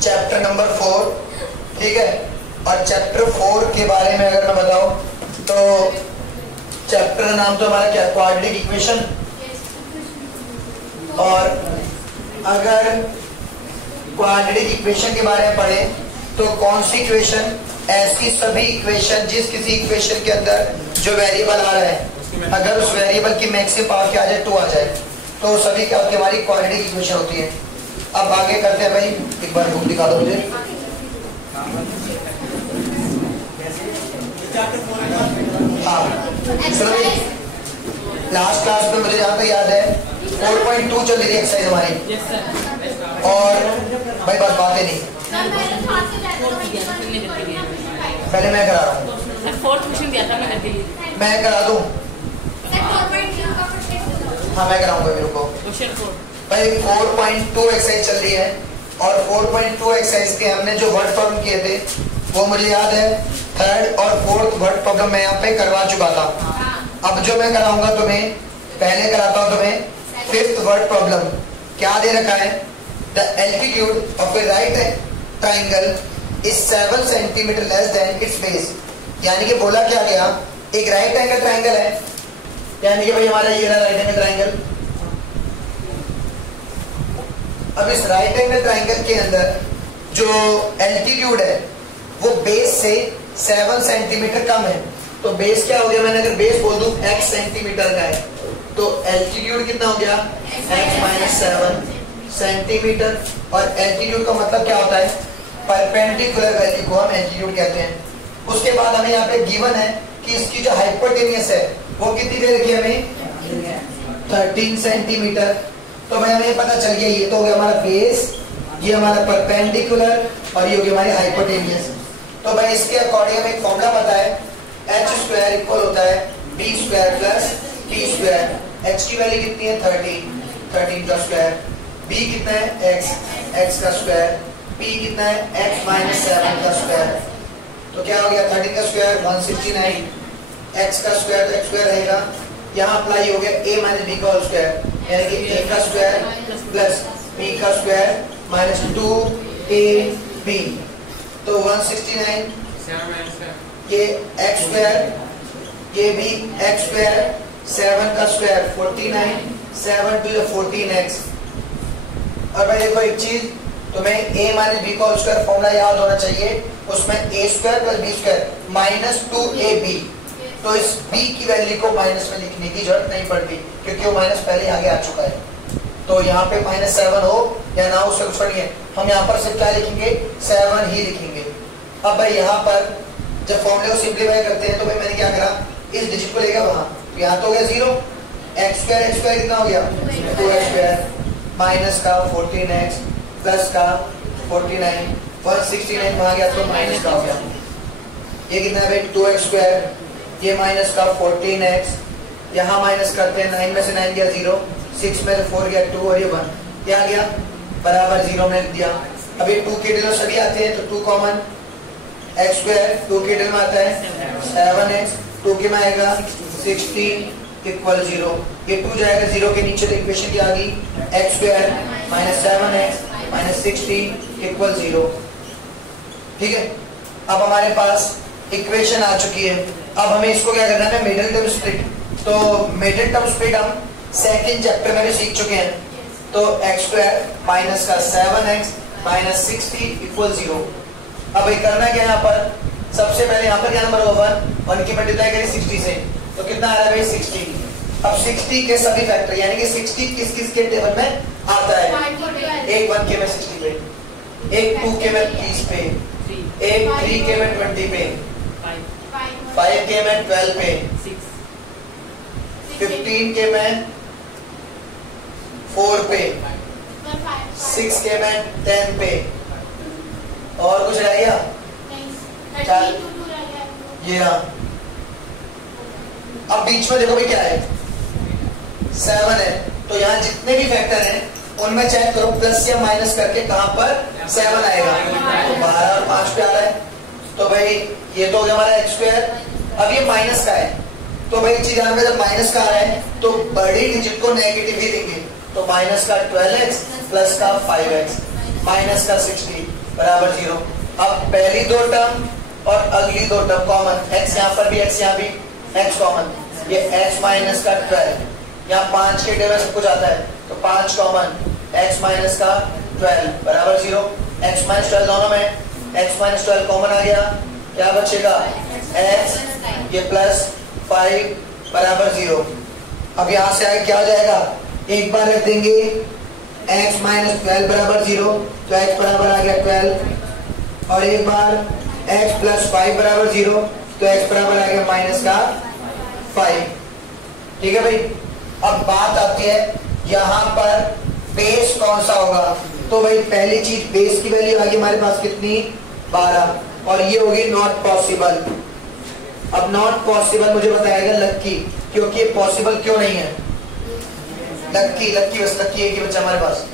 Chapter number 4, ठीक है। और चैप्टर 4 के बारे में अगर मैं बताऊं तो चैप्टर का नाम तो हमारा क्या, क्वाड्रेटिक इक्वेशन। और अगर क्वाड्रेटिक इक्वेशन के बारे में पढ़ें तो कौन सी इक्वेशन, ऐसी सभी इक्वेशन जिस किसी इक्वेशन के अंदर जो वेरिएबल आ रहा है अगर उस वेरिएबल की मैक्सिमम पावर क्या आ जाए, 2 आ जाए, तो सभी क्या होती है, हमारी क्वाड्रेटिक इक्वेशन होती है। अब आगे करते हैं भाई, एक बार बुक दिखा दो मुझे। हाँ लास्ट क्लास में मुझे जहाँ तक याद है 4.2 चल रही थी एक्सरसाइज हमारी। और भाई बस बातें नहीं, पहले मैं करा रहा हूँ, मैं करा दूँ। हाँ मैं कराऊंगा मेरे को। भाई 4.2 एक्सरसाइज चल रही है और 4.2 एक्सरसाइज के हमने जो वर्ड प्रॉब्लम किए थे वो मुझे याद है 3rd और 4th वर्ड प्रॉब्लम मैं यहाँ पे करवा चुका था। अब जो मैं कराऊंगा तुम्हें, पहले कराता हूँ तुम्हें 5th वर्ड प्रॉब्लम। क्या दे रखा है, the altitude of A right triangle is 7 centimetre less than it's base. यानी कि बोला क्या गया, एक राइट एंगल ट्राइंगल है, यानी कि भाई हमारा ये रहा राइट एंगल ट्राइंगल। अब इस राइट एंगल ट्राइंगल के अंदर जो एल्टीट्यूड है वो बेस से 7 सेंटीमीटर कम है। तो बेस क्या हो गया, मैंने अगर बेस बोल दूं x सेंटीमीटर का है तो एल्टीट्यूड कितना हो गया, x माइनस 7 सेंटीमीटर। और एल्टीट्यूड का मतलब क्या होता है, परपेंडिकुलर वैल्यू को हम एल्टीट्यूड कहते हैं। उसके बाद हमें यहाँ पे गिवन है कि इसकी जो हाइपोटेनियस है वो कितनी दे रखी है हमें, 13 सेंटीमीटर। तो भाई हमें पता चल गया, ये तो हो गया हमारा बेस, ये हमारा परपेंडिकुलर और ये हो गया हमारी हाइपोटेनियस। तो भाई इसके अकॉर्डिंग हमें एक फॉर्मूला पता है, h स्क्वायर इक्वल होता है b square plus p square. h की वैल्यू कितनी है 13 का स्क्वायर, b कितना है x का स्क्वायर, p कितना है x माइनस 7 का स्क्वायर। तो क्या हो गया 13 का स्क्वायर 169, x का स्क्वायर तो x स्क्वायर रहेगा, यहाँ अप्लाई हो गया a माइनस b का होल स्क्वायर, यानी कि a का स्क्वायर प्लस b का स्क्वायर माइनस 2ab। तो 169 ये x स्क्वायर, ये भी x स्क्वायर, 7 का स्क्वायर 49, 7 to the 14x। और भाई देखो एक चीज, तुम्हें a माइनस b का होल स्क्वायर फॉर्मूला याद होना चाहिए, उसमें a square plus b square minus 2ab। तो इस b की वैल्यू को माइनस में लिखने की जरूरत नहीं पड़ती क्योंकि वो माइनस पहले आगे आ चुका है। तो यहाँ पे -7 हो या ना हो उससे कुछ नहीं है, हम यहाँ पर सिर्फ क्या लिखेंगे, 7 ही लिखेंगे। अब भाई यहाँ पर जब फॉर्मूले को सिंप्लीफाई करते हैं तो भाई मैंने क्या करा, इस डिजिट को लेकर वहां, तो यहाँ तो हो गया 0, x स्क्वायर कितना हो गया 2x स्क्वायर माइनस का 14x प्लस का 49, 169 वहां गया तो माइनस का हो गया, ये कितना है भाई 2x स्क्वायर, ये माइनस का 14x, यहाँ माइनस करते हैं 9 में से 9 गया 0, 6 में से 4 गया 2 और ये 1 क्या गया बराबर 0 में दिया। अब ये 2 के डिनोमिनेटर सभी आते हैं तो 2 कॉमन, x स्क्वायर 2 के डिनोमिनेटर में आता है 7x, 2 के में आएगा 16 इक्वल 0, ये 2 जाएगा 0 के नीचे तो इक्वेशन क्या आ गई, x square minus 7x minus 16 equal 0। ठीक है, अब हमारे पास इक्वेशन आ चुकी है। अब हमें इसको क्या करना है, मिडिल टर्म स्प्लिट। तो मिडिल टर्म स्प्लिट हम सेकंड चैप्टर में भी सीख चुके हैं। तो x स्क्वायर माइनस का 7x माइनस 60 इक्वल 0। अब ये करना क्या है, यहाँ पर सबसे पहले यहाँ पर क्या नंबर होगा 1 की मल्टीप्लाई करें 60 से, तो कितना आ रहा है भाई 60। अब 60 के सभी फैक्टर यानी कि 60 किस किस के टेबल में आता है, एक 1 के में 60 पे, एक 2 के में 30 पे, एक 3 के में 20 पे, 5 के में 12 पे, 15 के में 4 पे, 6 के में 10 पे, और कुछ रह गया, ये रहा। अब बीच में देखो भाई क्या है 7 है, तो यहाँ जितने भी फैक्टर हैं उनमें चेक करो प्लस या माइनस करके कहां पर 7 आएगा, तो 12 और 5 पे आ रहा है। तो भाई ये तो हो गया हमारा x स्क्वायर। अब ये माइनस का है, तो भाई चीज यहाँ पे जब माइनस का आ रहा है तो बड़ी डिजिट को नेगेटिव ही देंगे, तो माइनस का 12x प्लस का 5x। माइनस का 60 बराबर 0। अब पहली दो टर्म और अगली दो टर्म कॉमन, x यहाँ पर भी x यहाँ भी x कॉमन, ये x माइनस का 12, यहाँ 5 के टेबल सब कुछ आता है तो 5 कॉमन, x माइनस का 12 बराबर 0। x माइनस 12 दोनों में, x माइनस 12 कॉमन आ गया, क्या बचेगा x, ये प्लस 5 बराबर 0। अब यहाँ से आगे क्या हो जाएगा, एक बार रख देंगे x माइनस 12 बराबर 0 तो x बराबर आ गया 12, और एक बार x प्लस 5 बराबर 0 तो x बराबर आ गया माइनस का 5। ठीक है भाई। अब बात आती है यहाँ पर बेस कौन सा होगा, तो भाई पहली चीज बेस की वैल्यू आ गई हमारे पास कितनी 12, और ये होगी नॉट पॉसिबल। अब नॉट पॉसिबल मुझे बताएगा लक्की, क्योंकि ये पॉसिबल क्यों नहीं है। लक्की लक्की बस लक्की एक ही बच्चा हमारे पास,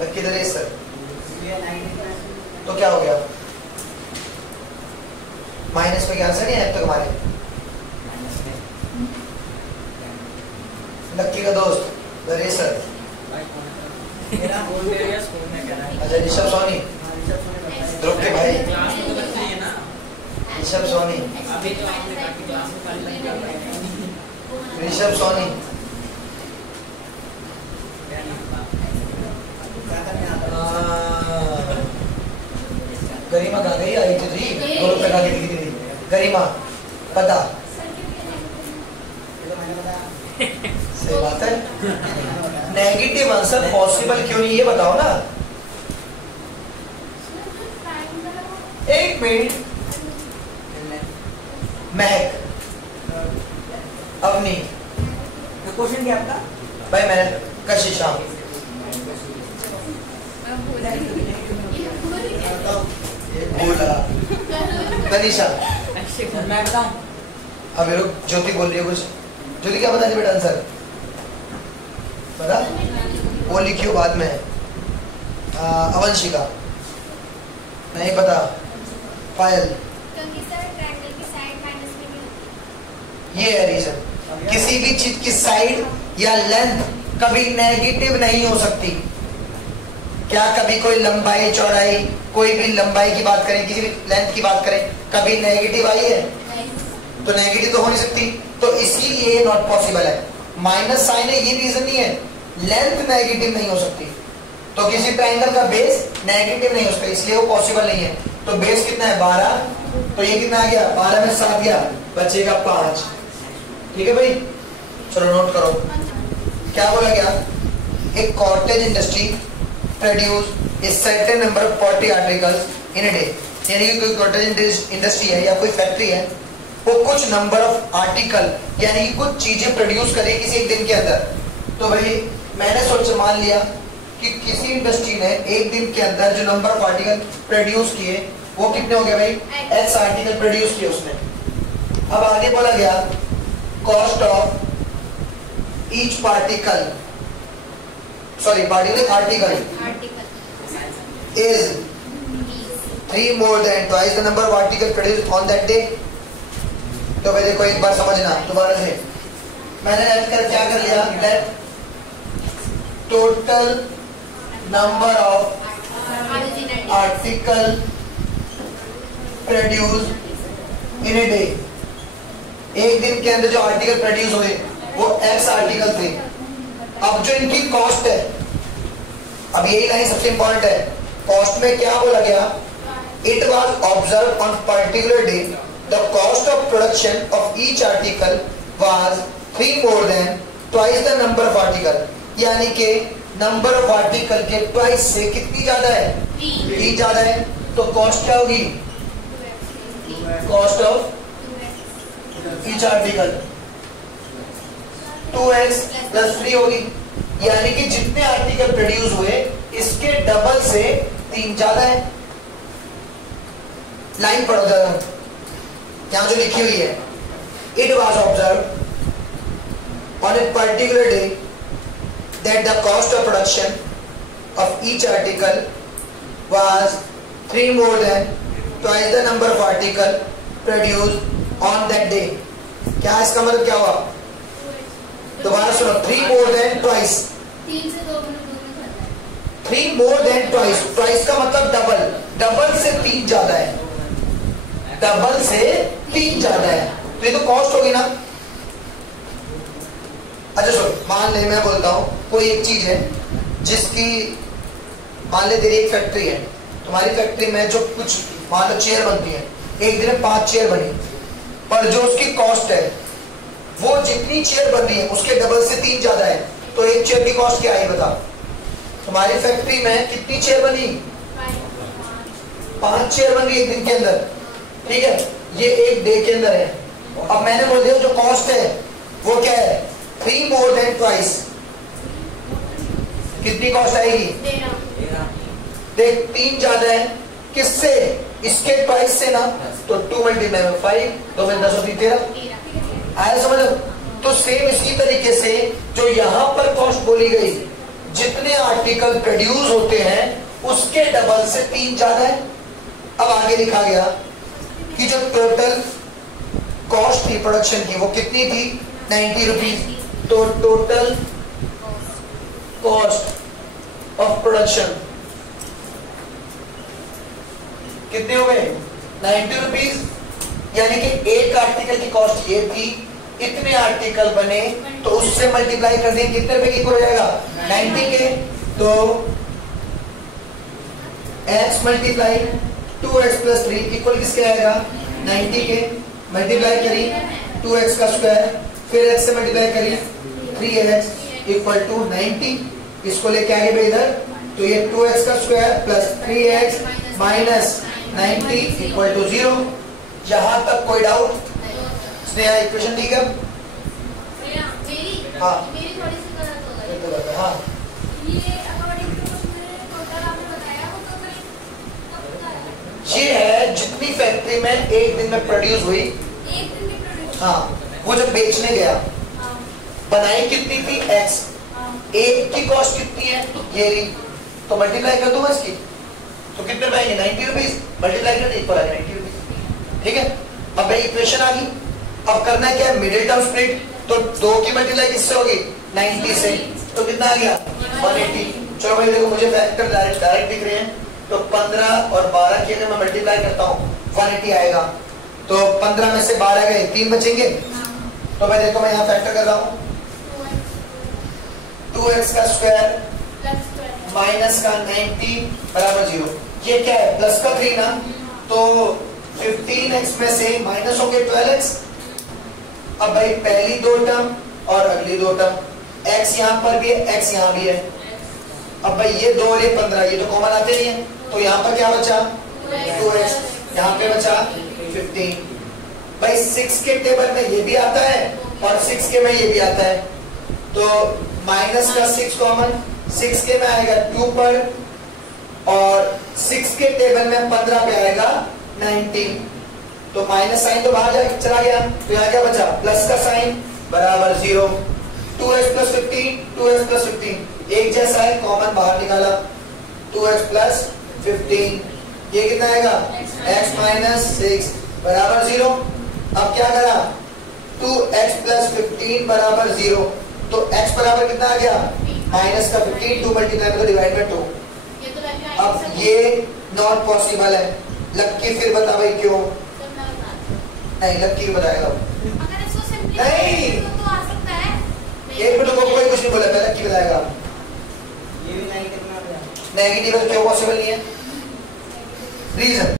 लक्की दे सर। तो क्या हो गया, माइनस में क्या आंसर नहीं है अब तक हमारे। लक्की का दोस्त दे सर। अच्छा ऋषभ सोनी, ध्रुव के भाई ऋषभ सोनी, ऋषभ सोनी। गरिमा कहाँ गई, आई थी 2 रुपए का दिखी थी गरिमा, पता सही बात है। नेगेटिव आंसर पॉसिबल क्यों नहीं ये बताओ ना। एक मिनट, महक, अवनी, क्वेश्चन क्या आपका भाई मैंने कशिशा, बोला तनिषा, मैं बताऊं। अभी रुक, ज्योति बोल रही है कुछ। ज्योति क्या बता रही बेटा आंसर बता, वो लिखियो बाद में। अवंशिका नहीं पता, पायल, ये है रीजन। किसी भी चीज की साइड या लेंथ कभी नेगेटिव नहीं हो सकती। क्या कभी कोई लंबाई चौड़ाई, कोई भी लंबाई की बात करें, किसी भी लेंथ की बात करें, कभी नेगेटिव आई है? तो नेगेटिव तो हो नहीं सकती, तो इसीलिए नॉट पॉसिबल है। माइनस साइन है, ये रीजन नहीं है, लेंथ नेगेटिव नहीं हो सकती। तो किसी ट्रायंगल का बेस नेगेटिव नहीं हो सकता, इसलिए वो पॉसिबल नहीं है। तो बेस कितना है 12, तो ये कितना आ गया 12 में 7 गया, बचेगा 5। ठीक है भाई, चलो नोट करो क्या बोला गया। एक cottage industry produce a certain number of potty articles in a day, यानी कि कोई कॉटेज इंडस्ट्री है या कोई फैक्ट्री है, वो कुछ नंबर ऑफ आर्टिकल यानी कि कुछ चीजें प्रोड्यूस करे किसी एक दिन के अंदर। तो भाई मैंने सोच मान लिया कि किसी इंडस्ट्री ने एक दिन के अंदर जो नंबर ऑफ आर्टिकल प्रोड्यूस किए वो कितने हो गए भाई, एक्स आर्टिकल प्रोड्यूस किए उसने। अब आगे बोला गया cost of each particle, sorry article is 3 more than twice the number of articles produced on that day। तो भाई देखो एक बार समझना दोबारा से, मैंने ऐड कर क्या कर लिया, that total number of article produced in a day, एक दिन के अंदर जो आर्टिकल प्रोड्यूस हुए वो x आर्टिकल थे। अब जो इनकी कॉस्ट है, अब यही लाइन सबसे इंपॉर्टेंट है, कॉस्ट में क्या बोला गया, it was observe on particular day the cost of production of each article was 3 more than twice the number of article, यानी कि नंबर ऑफ आर्टिकल के ट्वाइस से कितनी ज्यादा है, 3 ज्यादा है। तो कॉस्ट क्या होगी, cost of each article 2x plus 3 होगी, यानी कि जितने आर्टिकल प्रोड्यूस हुए इसके डबल से 3 ज्यादा है। लाइन पढ़ो जरा, यहां जो लिखी हुई है, it was observe on a particular day that the cost of production of each article was 3 more than twice the number of article produced on that day। क्या इसका मतलब क्या हुआ, दोबारा सुनो, 3 more than twice, 3 से 2 गुना 2 में खाता है, 3 मोर देन ट्वाइस, ट्वाइस का मतलब डबल, डबल से 3 ज्यादा है, डबल से 3 ज्यादा है, तो ये तो कॉस्ट होगी ना। अच्छा सुनो, मान ले मैं बोलता हूं कोई एक चीज है जिसकी, मान ले तेरी एक फैक्ट्री है, तुम्हारी फैक्ट्री में जो कुछ मान लो चेयर बनती है, एक दिन में 5 चेयर बनी, पर जो उसकी कॉस्ट है वो जितनी चेयर बन रही है उसके डबल से 3 ज्यादा है, तो एक चेयर की कॉस्ट क्या आई बता। तुम्हारी फैक्ट्री में कितनी चेयर बनी, 5 चेयर बन रही है एक दिन के अंदर, ठीक है, ये एक डे के अंदर है। अब मैंने बोल दिया जो कॉस्ट है वो क्या है, 3 मोर देन ट्वाइस, कितनी कॉस्ट आएगी, देख 3 ज्यादा है किससे, इसके ट्वाइस से ना, तो 2 मल्टीप्लाई में 5, 2 में 10 होती 13, आया समझ। तो सेम इसी तरीके से जो यहां पर कॉस्ट बोली गई, जितने आर्टिकल प्रोड्यूस होते हैं उसके डबल से 3 ज्यादा है। अब आगे लिखा गया कि जो टोटल कॉस्ट थी प्रोडक्शन की वो कितनी थी, 90 रुपीज, तो टोटल कॉस्ट ऑफ प्रोडक्शन कितने हो गए, 90 रुपीज, यानी कि एक आर्टिकल की कॉस्ट ये थी, इतने आर्टिकल बने तो उससे मल्टीप्लाई कर देंगे, कितने रुपए की इक्वल हो जाएगा, 90 के, तो x multiply 2x plus 3 equal किसके आएगा, 90 के, मल्टीप्लाई करी 2x का स्क्वायर, फिर x से मल्टीप्लाई करी 3x इक्वल टू 90, इसको लेके आगे भाई इधर, तो ये 2x का square plus 3x minus 90 equal to 0। यहां तक कोई डाउट, स्नेहा इक्वेशन ठीक है। हाँ मेरी थोड़ी सी गलत हो गई। हाँ ये अकॉर्डिंग टू उसमें टोटल आपने बताया वो टोटल कब बताया, ये है जितनी फैक्ट्री में एक दिन में प्रोड्यूस हुई, एक दिन में प्रोड्यूस, हाँ वो जब बेचने गया बनाई कितनी थी x, एक की कॉस्ट कितनी है ये रही, तो मल्टीप्लाई कर दूंगा इसकी, तो कितने रुपए आएंगे, 90 रुपीज, मल्टीप्लाई कर इक्वल आ गया 90 रुपीज, ठीक है। अब भाई इक्वेशन आ गई, अब करना है क्या है, मिडिल टर्म स्प्लिट, तो 2 की मल्टीप्लाई किससे होगी, 90 से, तो कितना आ गया 180। चलो भाई देखो मुझे फैक्टर डायरेक्ट दिख रहे हैं, तो 15 और 12 की अगर मैं मल्टीप्लाई करता हूँ 180 आएगा, तो 15 में से 12 गए 3 बचेंगे, तो भाई देखो मैं यहाँ फैक्टर कर रहा हूँ, 2x का स्क्वायर माइनस का 90 बराबर 0, ये क्या है प्लस का 3 ना, तो 15x में से माइनस हो गए 12x। अब भाई पहली 2 टर्म और अगली 2 टर्म, x यहाँ पर भी है x यहाँ भी है, अब भाई ये 2 और ये 15 ये तो कॉमन आते नहीं है, तो यहाँ पर क्या बचा 2x, यहाँ पे बचा 15। भाई 6 के टेबल में ये भी आता है और 6 के में ये भी आता है, तो माइनस का 6 कॉमन, 6 के में आएगा 2 पर, और 6 के टेबल में 15 पे आएगा 19, तो माइनस साइन तो बाहर चला गया, तो यहाँ क्या बचा प्लस का साइन बराबर 0, 2x प्लस 15, 2x प्लस 15 एक जैसा है, कॉमन बाहर निकाला 2x प्लस 15, ये कितना आएगा x माइनस 6 बराबर 0। अब क्या करा 2x प्लस 15 बराबर 0, तो x बराबर कितना आ गया माइनस का 15, 2 मल्टीप्लाई में तो डिवाइड बाय 2। अब ये नॉट पॉसिबल है, लक्की फिर बता भाई क्यों, नहीं लक्की बताएगा, अगर इसको नहीं तो आ सकता है, एक मिनट को कोई कुछ नहीं बोला, पहले लक्की बताएगा, ये भी नहीं करना, नेगेटिव क्यों पॉसिबल नहीं है, रीजन